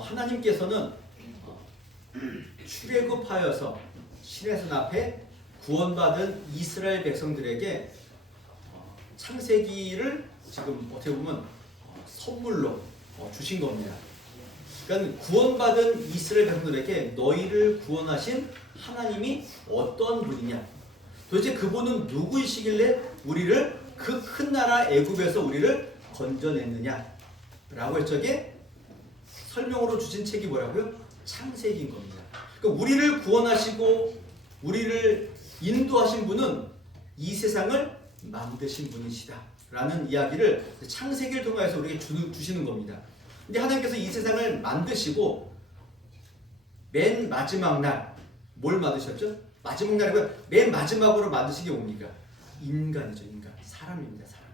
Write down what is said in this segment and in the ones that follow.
하나님께서는 출애굽하여서 신의 선 앞에 구원받은 이스라엘 백성들에게 창세기를 지금 어떻게 보면 선물로 주신 겁니다. 그러니까 구원받은 이스라엘 백성들에게 너희를 구원하신 하나님이 어떤 분이냐, 도대체 그분은 누구이시길래 우리를 그 큰 나라 애굽에서 우리를 건져냈느냐 라고 했저게 설명으로 주신 책이 뭐라고요? 창세기인 겁니다. 그러니까 우리를 구원하시고 우리를 인도하신 분은 이 세상을 만드신 분이시다 라는 이야기를 창세기를 통해서 우리에게 주시는 겁니다. 근데 하나님께서 이 세상을 만드시고 맨 마지막 날 뭘 만드셨죠? 마지막 날이고 맨 마지막으로 만드신 게 뭡니까? 인간이죠. 인간. 사람입니다. 사람.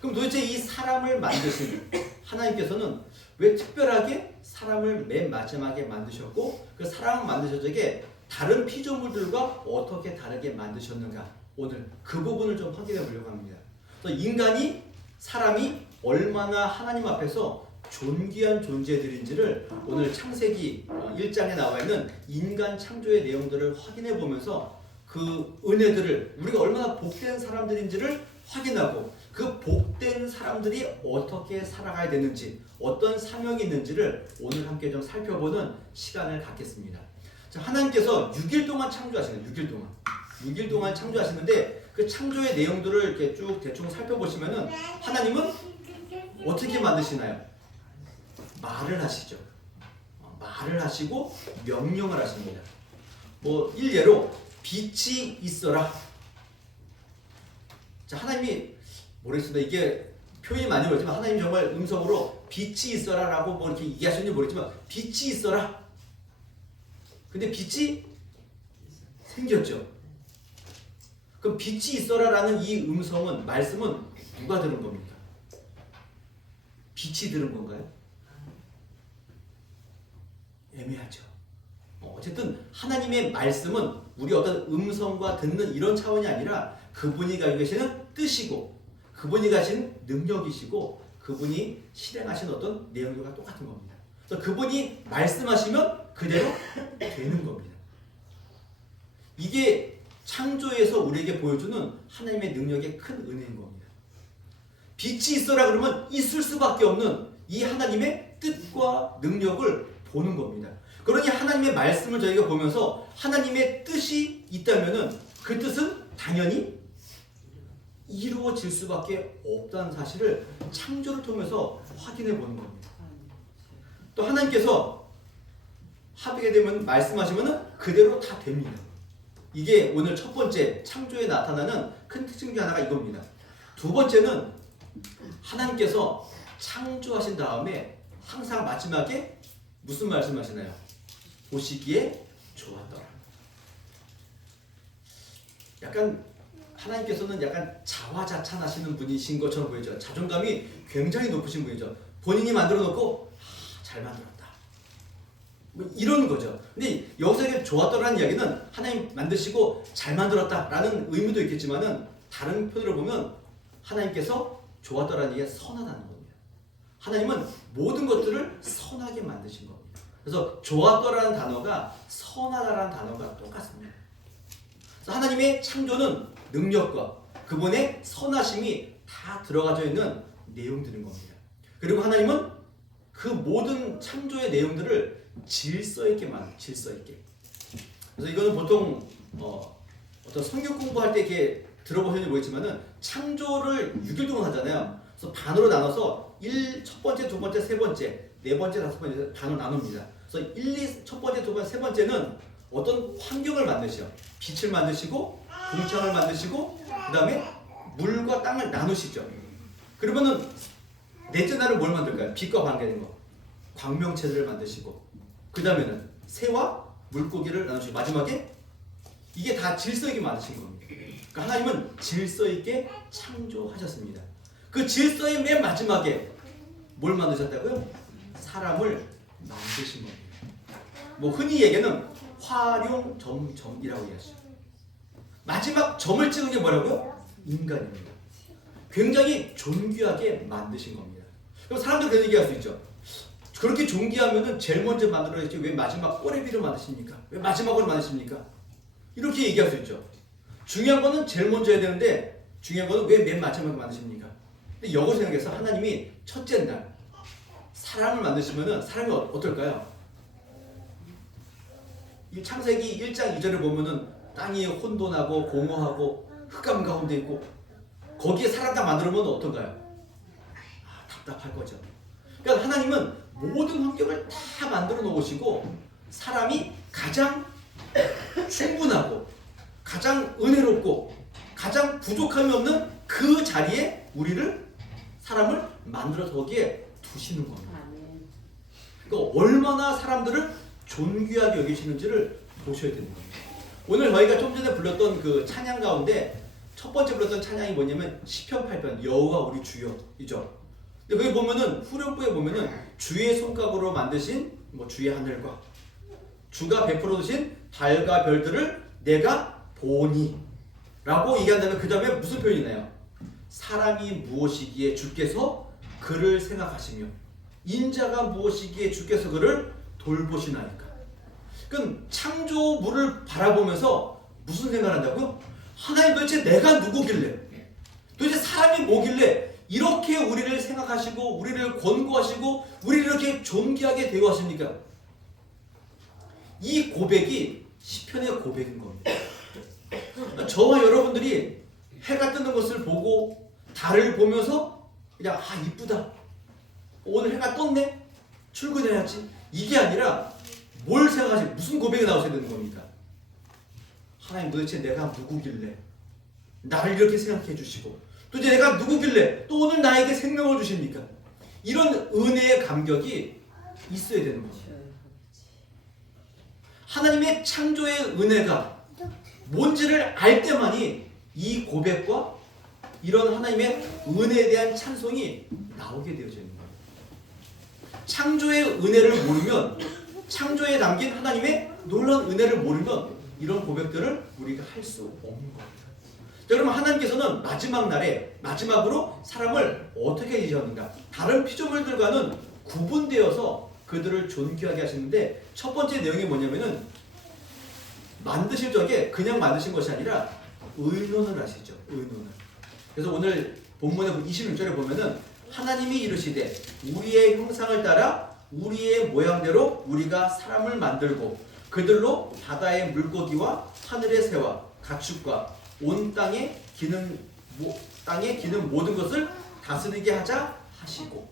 그럼 도대체 이 사람을 만드신 하나님께서는 왜 특별하게 사람을 맨 마지막에 만드셨고 그 사람을 만드셨기에 다른 피조물들과 어떻게 다르게 만드셨는가, 오늘 그 부분을 좀 확인해 보려고 합니다. 그래서 인간이, 사람이 얼마나 하나님 앞에서 존귀한 존재들인지를 오늘 창세기 1장에 나와 있는 인간 창조의 내용들을 확인해 보면서 그 은혜들을, 우리가 얼마나 복된 사람들인지를 확인하고 그 복된 사람들이 어떻게 살아가야 되는지, 어떤 사명이 있는지를 오늘 함께 좀 살펴보는 시간을 갖겠습니다. 자, 하나님께서 6일 동안 창조하시는, 6일 동안 창조하시는데 그 창조의 내용들을 이렇게 쭉 대충 살펴보시면은 하나님은 어떻게 만드시나요? 말을 하시죠. 말을 하시고 명령을 하십니다. 뭐 일례로 빛이 있어라. 자, 하나님이 모르겠습니다. 이게 표현이 많이 어렵지만 하나님 정말 음성으로 빛이 있어라라고 뭐 이렇게 얘기하시는지 모르겠지만 빛이 있어라. 근데 빛이 생겼죠. 그럼 빛이 있어라라는 이 음성은, 말씀은 누가 들은 겁니까? 빛이 들은 건가요? 애매하죠. 어쨌든 하나님의 말씀은 우리 어떤 음성과 듣는 이런 차원이 아니라 그분이 가지고 계시는 뜻이고 그분이 가진 능력이시고 그분이 실행하신 어떤 내용들과 똑같은 겁니다. 그래서 그분이 말씀하시면 그대로 되는 겁니다. 이게 창조에서 우리에게 보여주는 하나님의 능력의 큰 은혜인 겁니다. 빛이 있어라 그러면 있을 수밖에 없는 이 하나님의 뜻과 능력을 보는 겁니다. 그러니 하나님의 말씀을 저희가 보면서 하나님의 뜻이 있다면은 그 뜻은 당연히 이루어질 수밖에 없다는 사실을 창조를 통해서 확인해 보는 겁니다. 또 하나님께서 하게 되면, 말씀하시면은 그대로 다 됩니다. 이게 오늘 첫 번째 창조에 나타나는 큰 특징 중 하나가 이겁니다. 두 번째는 하나님께서 창조하신 다음에 항상 마지막에 무슨 말씀하시나요? 보시기에 좋았더라. 약간 하나님께서는 약간 자화자찬하시는 분이신 것처럼 보이죠. 자존감이 굉장히 높으신 분이죠. 본인이 만들어 놓고 잘 만들었다, 뭐 이런 거죠. 근데 여기서 좋았더라는 이야기는 하나님 만드시고 잘 만들었다라는 의미도 있겠지만은 다른 표현으로 보면 하나님께서 좋았더라는 얘기가 선하다는 겁니다. 하나님은 모든 것들을 선하게 만드신 겁니다. 그래서 좋았더라는 단어가 선하다라는 단어가 똑같습니다. 그래서 하나님의 창조는 능력과 그분의 선하심이 다 들어가져 있는 내용들인 겁니다. 그리고 하나님은 그 모든 창조의 내용들을 질서 있게 질서 있게. 그래서 이거는 보통 어떤 성경 공부할 때 이렇게 들어보셨는지 모르겠지만은 창조를 6일 동안 하잖아요. 그래서 반으로 나눠서 첫 번째, 두 번째, 세 번째, 네 번째, 다섯 번째 반으로 나눕니다. 그래서 첫 번째, 두 번째, 세 번째는 어떤 환경을 만드시죠. 빛을 만드시고 공창을 만드시고 그 다음에 물과 땅을 나누시죠. 그러면은 넷째 날은 뭘 만들까요? 빛과 관계된 거, 광명체들을 만드시고 그 다음에는 새와 물고기를 나누시고 마지막에 이게 다 질서 있게 만드신 겁니다. 그러니까 하나님은 질서 있게 창조하셨습니다. 그 질서의 맨 마지막에 뭘 만드셨다고요? 사람을 만드신 겁니다. 뭐 흔히 얘기하는 활용점이라고 얘기하시죠. 마지막 점을 찍은 게 뭐라고요? 인간입니다. 굉장히 존귀하게 만드신 겁니다. 그럼 사람들 그런 얘기할 수 있죠. 그렇게 존귀하면은 제일 먼저 만들어야지 왜 마지막 꼬레비를 만드십니까? 왜 마지막으로 만드십니까? 이렇게 얘기할 수 있죠. 중요한 거는 제일 먼저 해야 되는데 중요한 거는 왜 맨 마지막에 만드십니까? 근데 역으로 생각해서 하나님이 첫째 날 사람을 만드시면은 사람이 어떨까요? 이 창세기 1장 2절을 보면은 땅이 혼돈하고 공허하고 흑암 가운데 있고 거기에 사람 다 만들면 어떤가요? 답답할 거죠. 그러니까 하나님은 모든 환경을 다 만들어 놓으시고 사람이 가장 충분하고 가장 은혜롭고 가장 부족함이 없는 그 자리에 사람을 만들어서 거기에 두시는 겁니다. 그러니까 얼마나 사람들을 존귀하게 여기시는지를 보셔야 되는 겁니다. 오늘 저희가 좀 전에 불렀던 그 찬양 가운데 첫 번째 불렀던 찬양이 뭐냐면 시편 8편 여호와 우리 주여이죠. 근데 거기 보면은 후렴구에 보면은 주의 손가락으로 만드신 주의 하늘과 주가 베풀어 두신 달과 별들을 내가 보니 라고 얘기한다면 그 다음에 무슨 표현이 나요? 사람이 무엇이기에 주께서 그를 생각하시며 인자가 무엇이기에 주께서 그를 돌보시나이까. 그럼 창조물을 바라보면서 무슨 생각을 한다고요? 하나님 도대체 내가 누구길래 도대체 사람이 뭐길래 이렇게 우리를 생각하시고 우리를 권고하시고 우리를 이렇게 존귀하게 대우하십니까? 이 고백이 시편의 고백인 겁니다. 저와 여러분들이 해가 뜨는 것을 보고 달을 보면서 그냥 이쁘다 오늘 해가 떴네 출근해야지 이게 아니라 뭘 생각하시 무슨 고백이 나오셔야 되는 겁니까? 하나님 도대체 내가 누구길래 나를 이렇게 생각해 주시고 도대체 내가 누구길래 또 오늘 나에게 생명을 주십니까? 이런 은혜의 감격이 있어야 되는 겁니다. 하나님의 창조의 은혜가 뭔지를 알 때만이 이 고백과 이런 하나님의 은혜에 대한 찬송이 나오게 되어져 있는 거예요. 창조의 은혜를 모르면 창조에 담긴 하나님의 놀라운 은혜를 모르면 이런 고백들을 우리가 할 수 없는 겁니다. 자, 그러면 하나님께서는 마지막 날에 마지막으로 사람을 어떻게 지으셨는가? 다른 피조물들과는 구분되어서 그들을 존귀하게 하시는데 첫 번째 내용이 뭐냐면은 만드실 적에 그냥 만드신 것이 아니라 의논을 하시죠. 의논을. 그래서 오늘 본문의 26절에 보면은 하나님이 이르시되 우리의 형상을 따라 우리의 모양대로 우리가 사람을 만들고 그들로 바다의 물고기와 하늘의 새와 가축과 온 땅에 기는 모든 것을 다스리게 하자 하시고.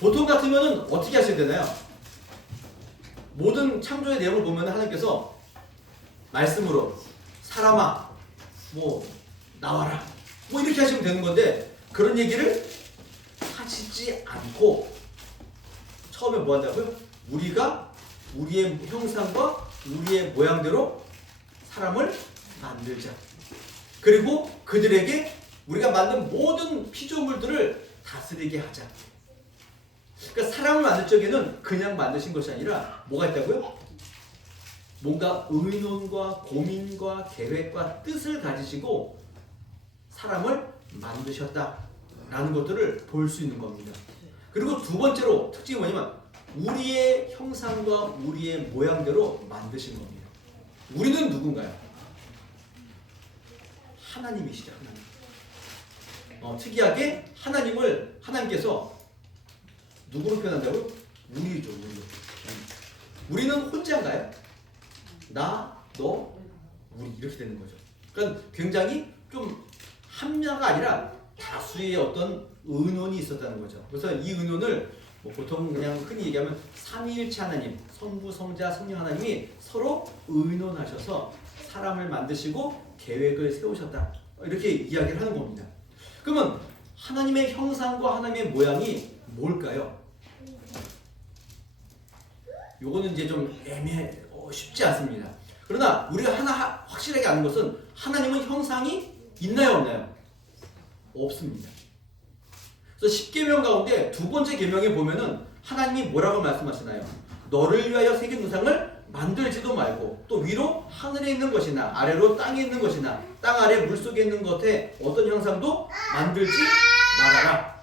보통 같으면은 어떻게 하셔야 되나요? 모든 창조의 내용을 보면 하나님께서 말씀으로 사람아 나와라 이렇게 하시면 되는 건데 그런 얘기를 하시지 않고 처음에 뭐 한다고요? 우리가 우리의 형상과 우리의 모양대로 사람을 만들자. 그리고 그들에게 우리가 만든 모든 피조물들을 다스리게 하자. 그러니까 사람을 만들 적에는 그냥 만드신 것이 아니라 뭐가 있다고요? 뭔가 의논과 고민과 계획과 뜻을 가지시고 사람을 만드셨다라는 것들을 볼 수 있는 겁니다. 그리고 두 번째로 특징이 뭐냐면 우리의 형상과 우리의 모양대로 만드신 겁니다. 우리는 누군가요? 하나님이시죠. 하나님. 특이하게 하나님께서 누구로 표현한다고요? 우리죠. 우리는 혼자인가요? 나, 너, 우리 이렇게 되는 거죠. 그러니까 굉장히 좀 합리화가 아니라 다수의 어떤 의논이 있었다는 거죠. 그래서 이 의논을 보통 그냥 흔히 얘기하면 삼위일체 하나님, 성부, 성자, 성령 하나님이 서로 의논하셔서 사람을 만드시고 계획을 세우셨다. 이렇게 이야기를 하는 겁니다. 그러면 하나님의 형상과 하나님의 모양이 뭘까요? 요거는 이제 좀 쉽지 않습니다. 그러나 우리가 하나 확실하게 아는 것은 하나님은 형상이 있나요, 없나요? 없습니다. 그래서 10계명 가운데 두 번째 계명에 보면은 하나님이 뭐라고 말씀하시나요? 너를 위하여 새긴 우상을 만들지도 말고 또 위로 하늘에 있는 것이나 아래로 땅에 있는 것이나 땅 아래 물속에 있는 것에 어떤 형상도 만들지 말아라.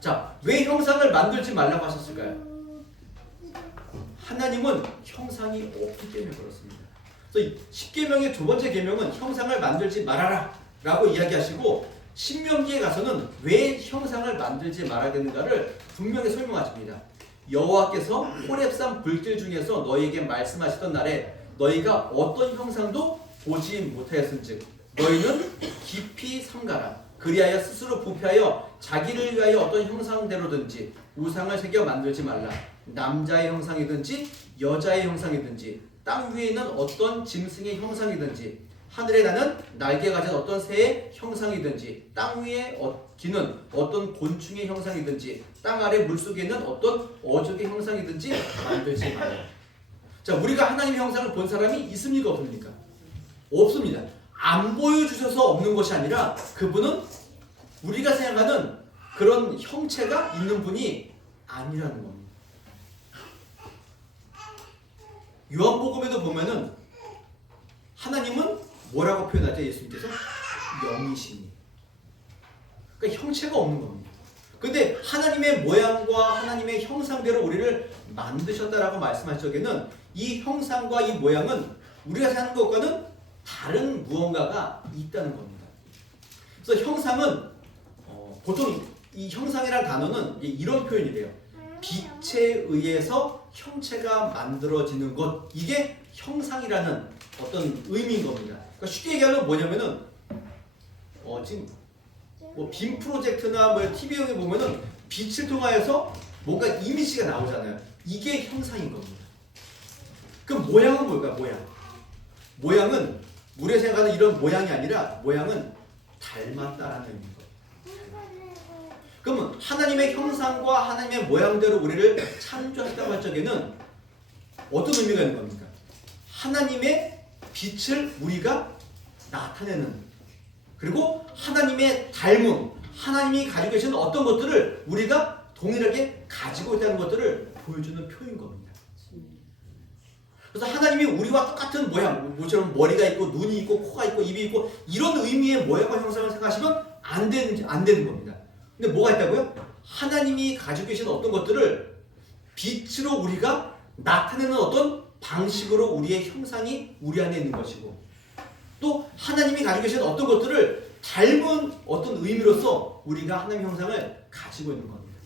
자, 왜 형상을 만들지 말라고 하셨을까요? 하나님은 형상이 없기 때문에 그렇습니다. 그래서 10계명의 두 번째 계명은 형상을 만들지 말아라 라고 이야기하시고, 신명기에 가서는 왜 형상을 만들지 말아야되는가를 분명히 설명하십니다. 여호와께서 호렙산 불길 중에서 너희에게 말씀하시던 날에 너희가 어떤 형상도 보지 못하였은즉 너희는 깊이 삼가라. 그리하여 스스로 부패하여 자기를 위하여 어떤 형상대로든지 우상을 새겨 만들지 말라. 남자의 형상이든지 여자의 형상이든지 땅 위에 있는 어떤 짐승의 형상이든지 하늘에 나는 날개 가진 어떤 새의 형상이든지 땅 위에 기는 어떤 곤충의 형상이든지 땅 아래 물속에 있는 어떤 어족의 형상이든지 만들지 말라. 자, 우리가 하나님의 형상을 본 사람이 있습니까 없습니까? 없습니다. 안 보여주셔서 없는 것이 아니라 그분은 우리가 생각하는 그런 형체가 있는 분이 아니라는 겁니다. 요한복음에도 보면은 하나님은 뭐라고 표현하죠? 예수님께서 영이시니. 그러니까 형체가 없는 겁니다. 근데 하나님의 모양과 하나님의 형상대로 우리를 만드셨다라고 말씀하실 적에는 이 형상과 이 모양은 우리가 생각하는 것과는 다른 무언가가 있다는 겁니다. 그래서 형상은 보통 이 형상이라는 단어는 이런 표현이 돼요. 빛에 의해서 형체가 만들어지는 것, 이게 형상이라는 어떤 의미인 겁니다. 그러니까 쉽게 얘기하면 뭐냐면은 지금 뭐 빔 프로젝트나 뭐 TV에 보면은 빛을 통하여서 뭔가 이미지가 나오잖아요. 이게 형상인 겁니다. 그럼 모양은 뭘까? 모양은 우리가 생각하는 이런 모양이 아니라 모양은 닮았다라는 의미입니다. 그러면 하나님의 형상과 하나님의 모양대로 우리를 창조했다고 할 적에는 어떤 의미가 있는 겁니까? 하나님의 빛을 우리가 나타내는, 그리고 하나님의 닮음, 하나님이 가지고 계시는 어떤 것들을 우리가 동일하게 가지고 있다는 것들을 보여주는 표현인 겁니다. 그래서 하나님이 우리와 똑같은 모양, 모처럼 머리가 있고 눈이 있고 코가 있고 입이 있고 이런 의미의 모양과 형상을 생각하시면 안 되는 겁니다. 근데 뭐가 있다고요? 하나님이 가지고 계시는 어떤 것들을 빛으로 우리가 나타내는 어떤 방식으로 우리의 형상이 우리 안에 있는 것이고, 또 하나님이 가지고 계시는 어떤 것들을 닮은 어떤 의미로서 우리가 하나님의 형상을 가지고 있는 겁니다.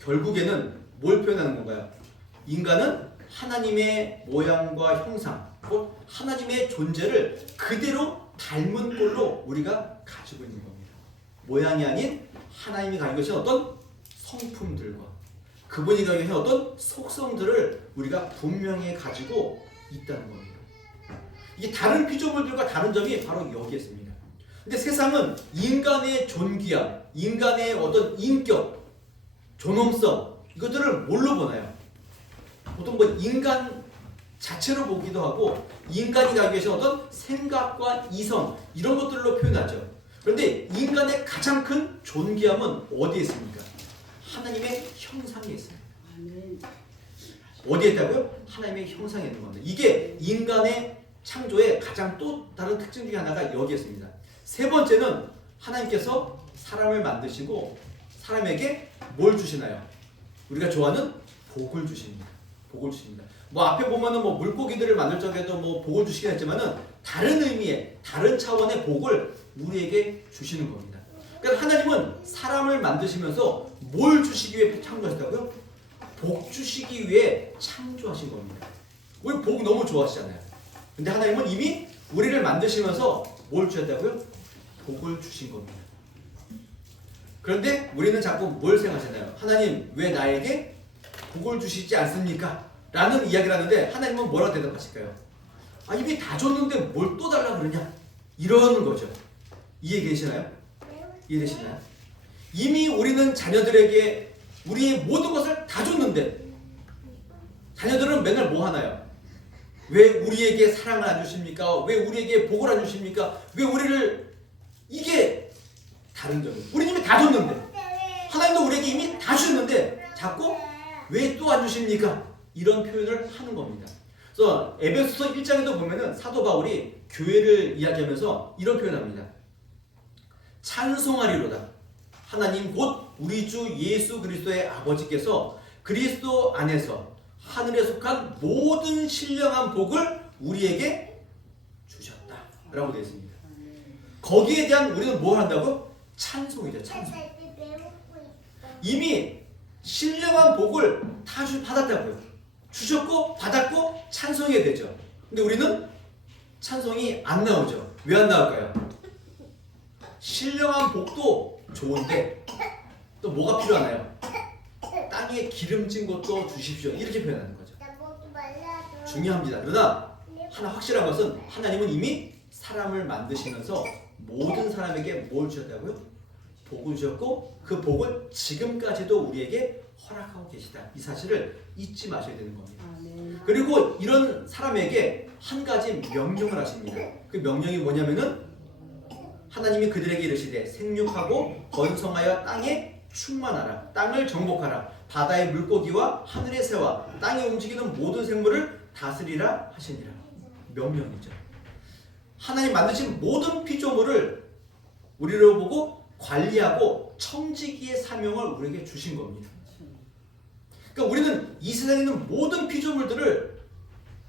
결국에는 뭘 표현하는 건가요? 인간은 하나님의 모양과 형상, 곧 하나님의 존재를 그대로 닮은 꼴로 우리가 가지고 있는 겁니다. 모양이 아닌 하나님이 가지고 계신 어떤 성품들과 그분이 가지고 계신 어떤 속성들을 우리가 분명히 가지고 있다는 겁니다. 이게 다른 피조물들과 다른 점이 바로 여기에 있습니다. 근데 세상은 인간의 존귀함, 인간의 어떤 인격, 존엄성, 이것들을 뭘로 보나요? 보통 뭐 인간 자체로 보기도 하고 인간이 가지고 계신 어떤 생각과 이성, 이런 것들로 표현하죠. 그런데 인간의 가장 큰 존귀함은 어디에 있습니까? 하나님의 형상에 있습니다. 어디에 있다고요? 하나님의 형상에 있는 겁니다. 이게 인간의 창조의 가장 또 다른 특징 중에 하나가 여기에 있습니다. 세 번째는 하나님께서 사람을 만드시고 사람에게 뭘 주시나요? 우리가 좋아하는 복을 주십니다. 복을 주십니다. 뭐 앞에 보면은 뭐 물고기들을 만들 적에도 뭐 복을 주시긴 했지만은 다른 의미의, 다른 차원의 복을 우리에게 주시는 겁니다. 그러니까 하나님은 사람을 만드시면서 뭘 주시기 위해 창조하셨다고요? 복 주시기 위해 창조하신 겁니다. 우리 복 너무 좋아하시잖아요. 근데 하나님은 이미 우리를 만드시면서 뭘 주셨다고요? 복을 주신 겁니다. 그런데 우리는 자꾸 뭘 생각하잖아요. 하나님 왜 나에게 복을 주시지 않습니까? 라는 이야기를 하는데 하나님은 뭐라고 대답하실까요? 이미 다 줬는데 뭘 또 달라 그러냐? 이러는 거죠. 이해되시나요? 이해되시나요? 이미 우리는 자녀들에게 우리의 모든 것을 다 줬는데 자녀들은 맨날 뭐 하나요? 왜 우리에게 사랑을 안 주십니까? 왜 우리에게 복을 안 주십니까? 왜 우리를, 이게 다른 점이에요. 우리 이미 다 줬는데 하나님도 우리에게 이미 다 주셨는데 자꾸 왜 또 안 주십니까? 이런 표현을 하는 겁니다. 그래서 에베소서 1장에도 보면은 사도 바울이 교회를 이야기하면서 이런 표현합니다. 찬송하리로다. 하나님 곧 우리 주 예수 그리스도의 아버지께서 그리스도 안에서 하늘에 속한 모든 신령한 복을 우리에게 주셨다 라고 되어 있습니다. 거기에 대한 우리는 뭘 한다고? 찬송이죠. 찬송. 이미 신령한 복을 다 받았다고요. 주셨고 받았고 찬송해야 되죠. 근데 우리는 찬송이 안 나오죠. 왜 안 나올까요? 신령한 복도 좋은데 또 뭐가 필요하나요? 땅에 기름진 것도 주십시오. 이렇게 표현하는 거죠. 중요합니다. 그러나 하나 확실한 것은 하나님은 이미 사람을 만드시면서 모든 사람에게 뭘 주셨다고요? 복을 주셨고 그 복을 지금까지도 우리에게 허락하고 계시다. 이 사실을 잊지 마셔야 되는 겁니다. 그리고 이런 사람에게 한 가지 명령을 하십니다. 그 명령이 뭐냐면은 하나님이 그들에게 이르시되 생육하고 번성하여 땅에 충만하라. 땅을 정복하라. 바다의 물고기와 하늘의 새와 땅에 움직이는 모든 생물을 다스리라 하시니라. 명령이죠. 하나님 만드신 모든 피조물을 우리를 보고 관리하고 청지기의 사명을 우리에게 주신 겁니다. 그러니까 우리는 이 세상에 있는 모든 피조물들을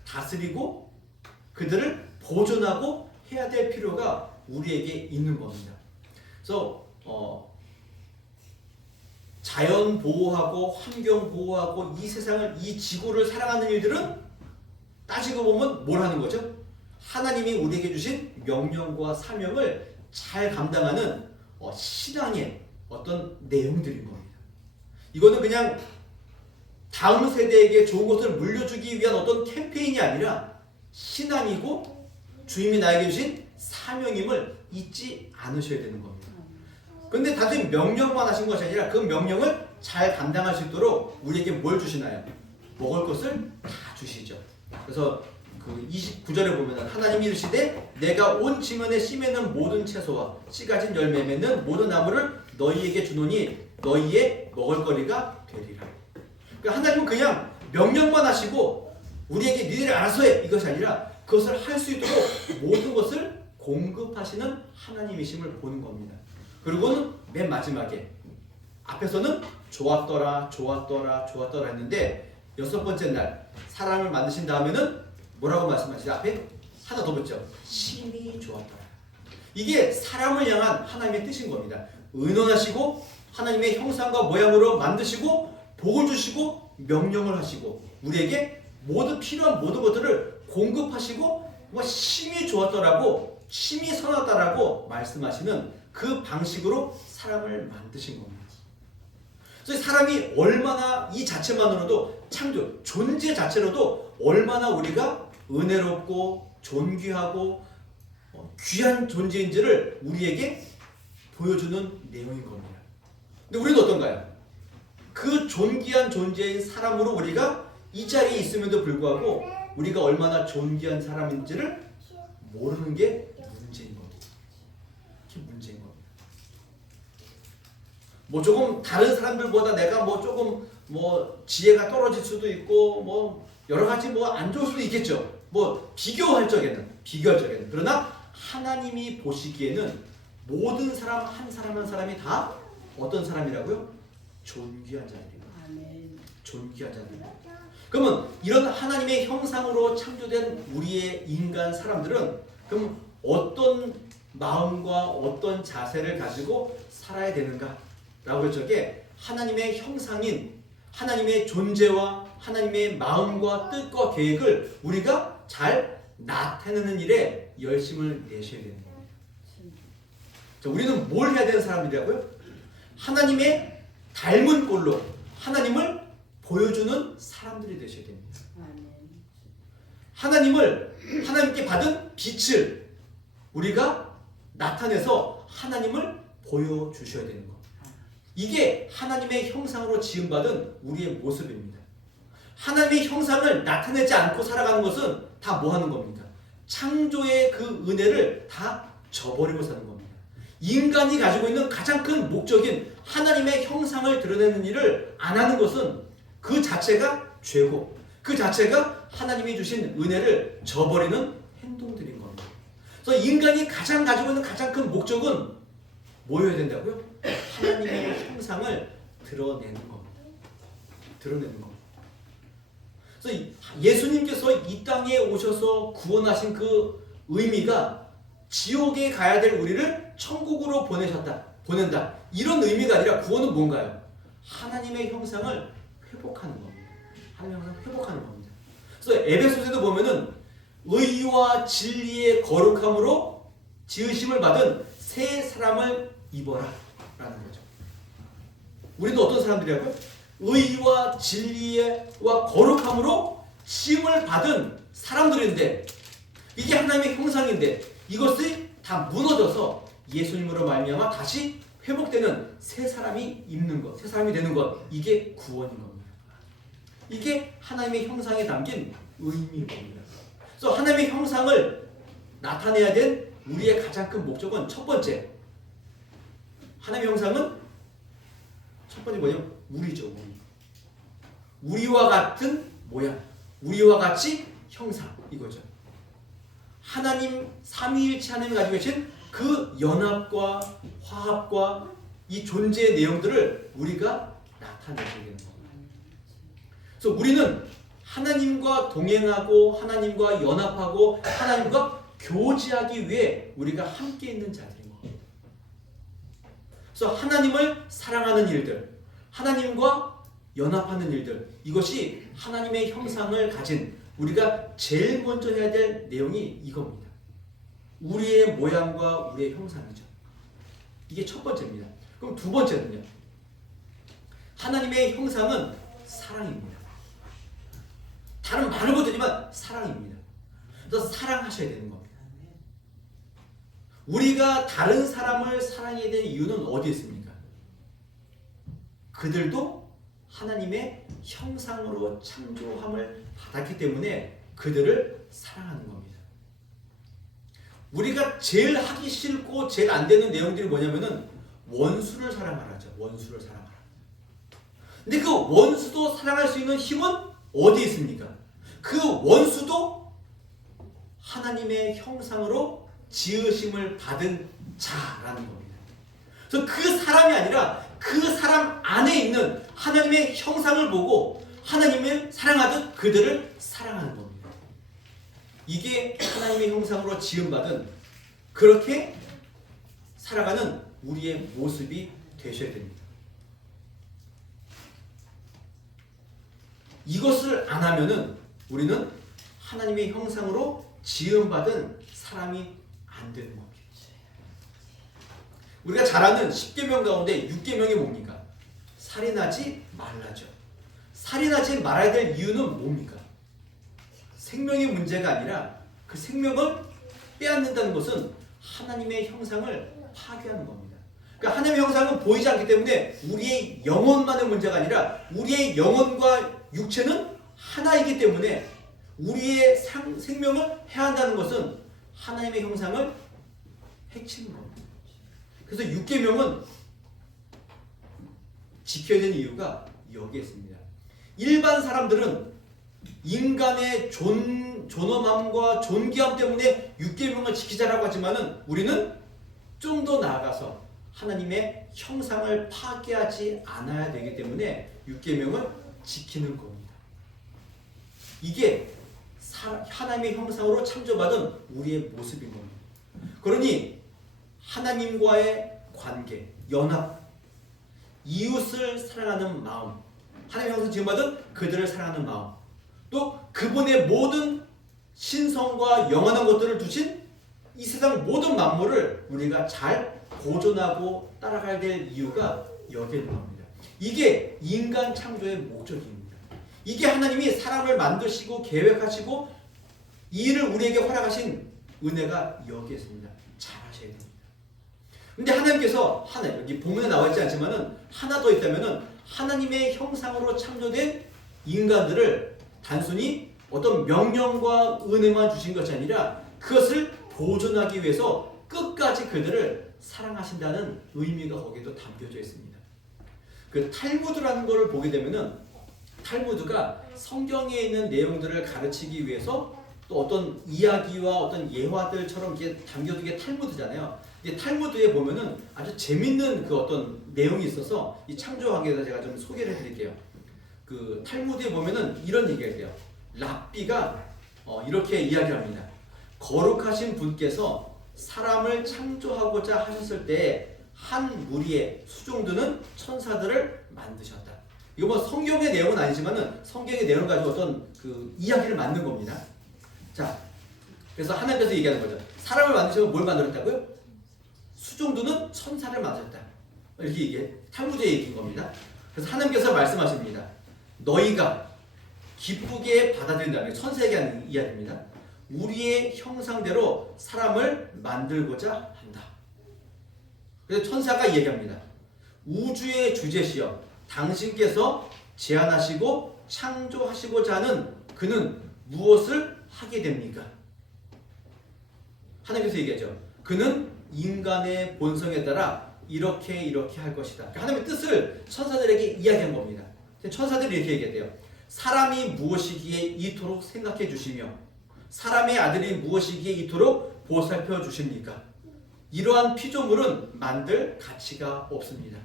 다스리고 그들을 보존하고 해야 될 필요가 우리에게 있는 겁니다. 그래서 자연 보호하고 환경 보호하고 이 세상을 이 지구를 사랑하는 일들은 따지고 보면 뭘 하는 거죠? 하나님이 우리에게 주신 명령과 사명을 잘 감당하는 신앙의 어떤 내용들인 겁니다. 이거는 그냥 다음 세대에게 좋은 것을 물려주기 위한 어떤 캠페인이 아니라 신앙이고 주님이 나에게 주신 사명임을 잊지 않으셔야 되는 겁니다. 그런데 단순히 명령만 하신 것이 아니라 그 명령을 잘 감당할 수 있도록 우리에게 뭘 주시나요? 먹을 것을 다 주시죠. 그래서 그 29절에 보면 하나님이 이르시되 내가 온 지면에 씨 맺는 모든 채소와 씨 가진 열매 맺는 모든 나무를 너희에게 주노니 너희의 먹을거리가 되리라. 그러니까 하나님은 그냥 명령만 하시고 우리에게 니들이 알아서 해 이것이 아니라 그것을 할 수 있도록 모든 것을 공급하시는 하나님이심을 보는 겁니다. 그리고는 맨 마지막에 앞에서는 좋았더라 좋았더라 좋았더라 했는데 여섯 번째 날 사람을 만드신 다음에는 뭐라고 말씀하시죠? 앞에 하나 더 붙죠. 심히 좋았더라. 이게 사람을 향한 하나님의 뜻인 겁니다. 의논하시고 하나님의 형상과 모양으로 만드시고 복을 주시고 명령을 하시고 우리에게 모두 필요한 모든 것들을 공급하시고 심히 좋았더라고 심히 선하다라고 말씀하시는 그 방식으로 사람을 만드신 겁니다. 그래서 사람이 얼마나 이 자체만으로도 창조 존재 자체로도 얼마나 우리가 은혜롭고 존귀하고 귀한 존재인지를 우리에게 보여주는 내용인 겁니다. 근데 우리는 어떤가요? 그 존귀한 존재인 사람으로 우리가 이 자리에 있음에도 불구하고 우리가 얼마나 존귀한 사람인지를 모르는 게 문제인 겁니다. 그게 문제인 겁니다. 뭐 조금 다른 사람들보다 내가 뭐 조금 뭐 지혜가 떨어질 수도 있고 뭐 여러 가지 뭐 안 좋을 수도 있겠죠. 뭐 비교할 적에는 그러나 하나님이 보시기에는 모든 사람 한 사람 한 사람이 다 어떤 사람이라고요? 존귀한 자들입니다. 존귀한 자들입니다. 그러면 이런 하나님의 형상으로 창조된 우리의 인간 사람들은 그럼 어떤 마음과 어떤 자세를 가지고 살아야 되는가? 라고 할 적에 하나님의 형상인 하나님의 존재와 하나님의 마음과 뜻과 계획을 우리가 잘 나타내는 일에 열심을 내셔야 되는 겁니다. 자, 우리는 뭘 해야 되는 사람들이라고요? 하나님의 닮은 꼴로 하나님을 보여주는 사람들이 되셔야 됩니다. 하나님께 받은 빛을 우리가 나타내서 하나님을 보여주셔야 되는 겁니다. 이게 하나님의 형상으로 지음받은 우리의 모습입니다. 하나님의 형상을 나타내지 않고 살아가는 것은 다 뭐 하는 겁니까? 창조의 그 은혜를 다 저버리고 사는 겁니다. 인간이 가지고 있는 가장 큰 목적인 하나님의 형상을 드러내는 일을 안 하는 것은 그 자체가 죄고 그 자체가 하나님이 주신 은혜를 저버리는 행동들인 겁니다. 그래서 인간이 가장 가지고 있는 가장 큰 목적은 뭐 해야 된다고요? 하나님의 형상을 드러내는 겁니다. 드러내는 겁니다. 그래서 예수님께서 이 땅에 오셔서 구원하신 그 의미가 지옥에 가야 될 우리를 천국으로 보낸다. 이런 의미가 아니라 구원은 뭔가요? 하나님의 형상을 회복하는 겁니다. 하나님의 형상을 회복하는 겁니다. 그래서 에베소서에도 보면은 의와 진리의 거룩함으로 지으심을 받은 새 사람을 입어라 라는 거죠. 우리도 어떤 사람들이라고요? 의와 진리와 거룩함으로 지음을 받은 사람들인데 이게 하나님의 형상인데 이것이 다 무너져서 예수님으로 말미암아 다시 회복되는 새 사람이 입는 것, 새 사람이 되는 것, 이게 구원인 겁니다. 이게 하나님의 형상에 담긴 의미인 겁니다. 그래서 하나님의 형상을 나타내야 된 우리의 가장 큰 목적은 첫 번째, 하나님의 형상은 첫 번째 뭐냐면 우리죠. 우리와 같은 모양, 우리와 같이 형상, 이거죠. 하나님 삼위일체 하나님이 가지고 계신 그 연합과 화합과 이 존재의 내용들을 우리가 나타내야 되는 겁니다. 그래서 우리는 하나님과 동행하고 하나님과 연합하고 하나님과 교제하기 위해 우리가 함께 있는 자들인 겁니다. 그래서 하나님을 사랑하는 일들, 하나님과 연합하는 일들, 이것이 하나님의 형상을 가진 우리가 제일 먼저 해야 될 내용이 이겁니다. 우리의 모양과 우리의 형상이죠. 이게 첫 번째입니다. 그럼 두 번째는요. 하나님의 형상은 사랑입니다. 다른 많은 것들이지만 사랑입니다. 그래서 사랑하셔야 되는 겁니다. 우리가 다른 사람을 사랑해야 되는 이유는 어디에 있습니까? 그들도 하나님의 형상으로 창조함을 받았기 때문에 그들을 사랑하는 겁니다. 우리가 제일 하기 싫고 제일 안 되는 내용들이 뭐냐면은 원수를 사랑하라죠. 원수를 사랑하라. 근데 그 원수도 사랑할 수 있는 힘은 어디에 있습니까? 그 원수도 하나님의 형상으로 지으심을 받은 자라는 겁니다. 그래서 그 사람이 아니라 그 사람 안에 있는 하나님의 형상을 보고 하나님을 사랑하듯 그들을 사랑하는 겁니다. 이게 하나님의 형상으로 지음받은 그렇게 살아가는 우리의 모습이 되셔야 됩니다. 이것을 안 하면은 우리는 하나님의 형상으로 지음받은 사람이 안 되는 겁니다. 우리가 잘 아는 10계명 가운데 6계명이 뭡니까? 살인하지 말라죠. 살인하지 말아야 될 이유는 뭡니까? 생명의 문제가 아니라 그 생명을 빼앗는다는 것은 하나님의 형상을 파괴하는 겁니다. 그러니까 하나님의 형상은 보이지 않기 때문에 우리의 영혼만의 문제가 아니라 우리의 영혼과 육체는 하나이기 때문에 우리의 생명을 해한다는 것은 하나님의 형상을 해치는 겁니다. 그래서 6계명은 지켜야 되는 이유가 여기에 있습니다. 일반 사람들은 인간의 존엄함과 존귀함 때문에 6계명을 지키자라고 하지만은 우리는 좀 더 나아가서 하나님의 형상을 파괴하지 않아야 되기 때문에 6계명을 지키는 겁니다. 이게 하나님의 형상으로 창조받은 우리의 모습인 겁니다. 그러니 하나님과의 관계, 연합, 이웃을 사랑하는 마음, 하나님의 형상 지음받은 그들을 사랑하는 마음, 또 그분의 모든 신성과 영원한 것들을 두신 이 세상 모든 만물을 우리가 잘 보존하고 따라가야 될 이유가 여기에 있는 겁니다. 이게 인간 창조의 목적입니다. 이게 하나님이 사람을 만드시고 계획하시고 이 일을 우리에게 허락하신 은혜가 여기에 있습니다. 잘 하셔야 됩니다. 근데 하나님께서 여기 본문에 나와 있지 않지만은 하나 더 있다면은 하나님의 형상으로 창조된 인간들을 단순히 어떤 명령과 은혜만 주신 것이 아니라 그것을 보존하기 위해서 끝까지 그들을 사랑하신다는 의미가 거기도 담겨져 있습니다. 그 탈무드라는 것을 보게 되면은 탈무드가 성경에 있는 내용들을 가르치기 위해서 또 어떤 이야기와 어떤 예화들처럼 이게 담겨둔 게 탈무드잖아요. 이 탈무드에 보면은 아주 재밌는 그 어떤 내용이 있어서 이 창조학에서 제가 좀 소개를 해드릴게요. 그 탈무드에 보면은 이런 얘기가 있어요. 랍비가 이렇게 이야기합니다. 거룩하신 분께서 사람을 창조하고자 하셨을 때 한 무리의 수종드는 천사들을 만드셨다. 이거 뭐 성경의 내용은 아니지만은 성경의 내용 가지고 어떤 그 이야기를 만든 겁니다. 자, 그래서 하나님께서 얘기하는 거죠. 사람을 만드시고 뭘 만들었다고요? 수종드는 천사를 만드셨다. 이렇게 얘기해. 탈무드에 얘기한 겁니다. 그래서 하나님께서 말씀하십니다. 너희가 기쁘게 받아들인다는 천사에게 하는 이야기입니다. 우리의 형상대로 사람을 만들고자 한다. 그래서 천사가 얘기합니다. 우주의 주제시여 당신께서 제안하시고 창조하시고자 하는 그는 무엇을 하게 됩니까? 하나님께서 얘기하죠. 그는 인간의 본성에 따라 이렇게 할 것이다. 하나님의 뜻을 천사들에게 이야기한 겁니다. 천사들이 이렇게 얘기했대요. 사람이 무엇이기에 이토록 생각해 주시며 사람의 아들이 무엇이기에 이토록 보살펴 주십니까? 이러한 피조물은 만들 가치가 없습니다.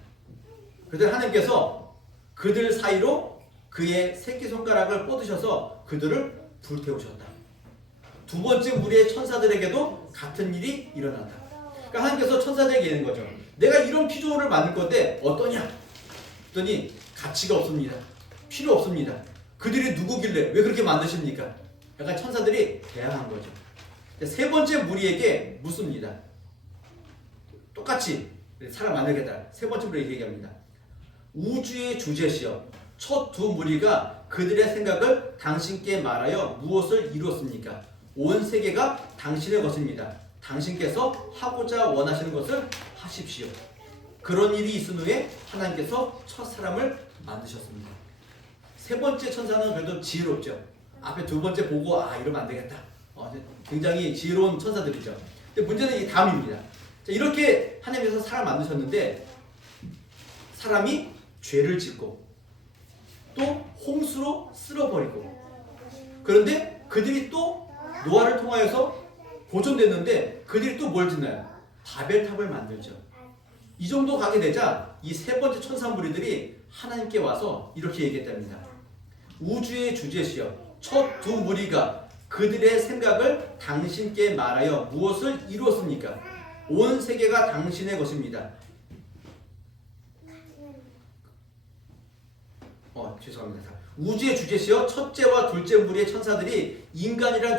그런데 하나님께서 그들 사이로 그의 새끼손가락을 뻗으셔서 그들을 불태우셨다. 두 번째 무리의 천사들에게도 같은 일이 일어난다. 그러니까 하나님께서 천사들에게 얘기하는 거죠. 내가 이런 피조물을 만들 건데 어떠냐? 그랬더니 가치가 없습니다. 필요 없습니다. 그들이 누구길래 왜 그렇게 만드십니까? 약간 천사들이 대항한 거죠. 세 번째 무리에게 묻습니다. 똑같이 사람 만들겠다. 세 번째 무리에게 얘기합니다. 우주의 주제시여 첫 두 무리가 그들의 생각을 당신께 말하여 무엇을 이루었습니까? 온 세계가 당신의 것입니다. 당신께서 하고자 원하시는 것을 하십시오. 그런 일이 있은 후에 하나님께서 첫 사람을 만드셨습니다. 세 번째 천사는 그래도 지혜롭죠. 앞에 두 번째 보고 이러면 안 되겠다. 굉장히 지혜로운 천사들이죠. 근데 문제는 이 다음입니다. 자, 이렇게 하나님께서 사람 만드셨는데 사람이 죄를 짓고 또 홍수로 쓸어버리고 그런데 그들이 또 노아를 통하여서 보존됐는데 그들이 또 뭘 짓나요? 바벨탑을 만들죠. 이 정도 가게 되자 이 세 번째 천사 무리들이 하나님께 와서 이렇게 얘기했답니다. 우주의 주제시여 첫 두 무리가 그들의 생각을 당신께 말하여 무엇을 이루었습니까? 온 세계가 당신의 것입니다. 죄송합니다. 우주의 주제시여 첫째와 둘째 무리의 천사들이 인간이란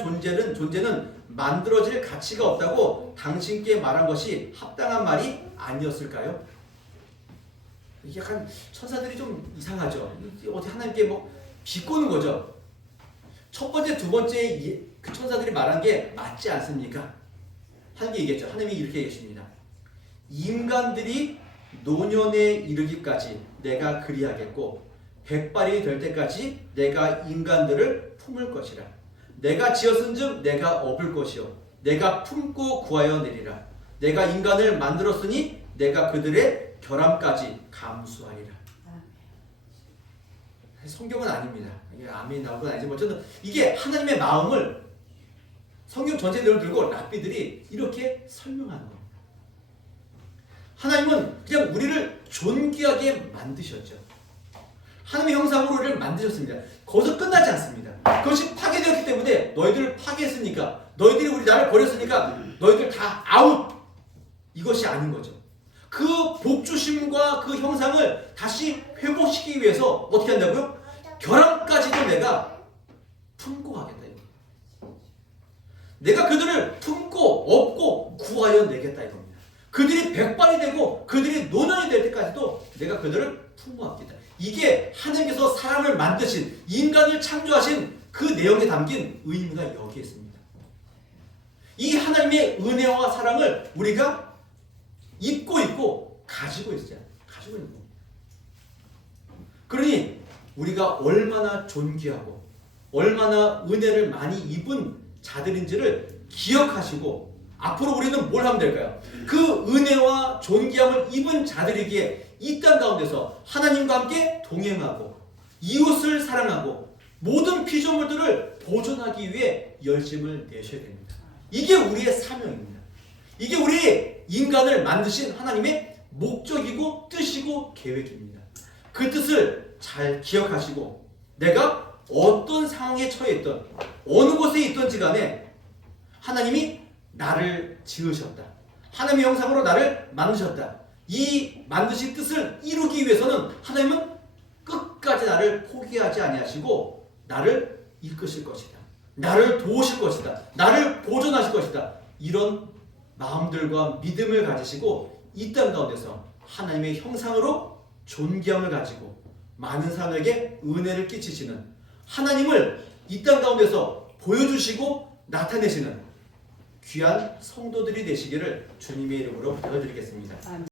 존재는 만들어질 가치가 없다고 당신께 말한 것이 합당한 말이 아니었을까요? 이게 약간 천사들이 좀 이상하죠. 어떻게 하나님께 비꼬는 거죠. 첫 번째, 두 번째 그 천사들이 말한 게 맞지 않습니까? 하나님이 얘기했죠. 하나님이 이렇게 얘기했습니다. 인간들이 노년에 이르기까지 내가 그리하겠고 백발이 될 때까지 내가 인간들을 품을 것이라. 내가 지었은즉 내가 업을 것이요 내가 품고 구하여 내리라. 내가 인간을 만들었으니 내가 그들의 결함까지 감수하리라. 성경은 아닙니다. 이게 아멘 나온 건 아니지만 저는 이게 하나님의 마음을 성경 전체 내용을 들고 랍비들이 이렇게 설명하는 겁니다. 하나님은 그냥 우리를 존귀하게 만드셨죠. 하나님의 형상으로 우리를 만드셨습니다. 거기서 끝나지 않습니다. 그것이 파괴되었기 때문에 너희들을 파괴했으니까 너희들이 나를 버렸으니까 너희들 다 아웃! 이것이 아닌 거죠. 그 복주심과 그 형상을 다시 회복시키기 위해서 어떻게 한다고요? 결함까지도 내가 품고 가겠다. 내가 그들을 품고 업고 구하여 내겠다 이겁니다. 그들이 백발이 되고 그들이 노년이 될 때까지도 내가 그들을 품고 가겠다. 이게 하나님께서 사람을 만드신 인간을 창조하신 그 내용에 담긴 의미가 여기에 있습니다. 이 하나님의 은혜와 사랑을 우리가 입고 있고 가지고 있어요. 가지고 있는 겁니다. 그러니 우리가 얼마나 존귀하고 얼마나 은혜를 많이 입은 자들인지를 기억하시고 앞으로 우리는 뭘 하면 될까요? 그 은혜와 존귀함을 입은 자들이기에 이 땅 가운데서 하나님과 함께 동행하고 이웃을 사랑하고 모든 피조물들을 보존하기 위해 열심을 내셔야 됩니다. 이게 우리의 사명입니다. 이게 우리 인간을 만드신 하나님의 목적이고 뜻이고 계획입니다. 그 뜻을 잘 기억하시고 내가 어떤 상황에 처해 있던 어느 곳에 있던지 간에 하나님이 나를 지으셨다. 하나님의 형상으로 나를 만드셨다. 이 만드신 뜻을 이루기 위해서는 하나님은 끝까지 나를 포기하지 아니하시고 나를 이끄실 것이다. 나를 도우실 것이다. 나를 보존하실 것이다. 이런 마음들과 믿음을 가지시고 이 땅 가운데서 하나님의 형상으로 존경을 가지고 많은 사람에게 은혜를 끼치시는 하나님을 이 땅 가운데서 보여주시고 나타내시는 귀한 성도들이 되시기를 주님의 이름으로 부탁드리겠습니다.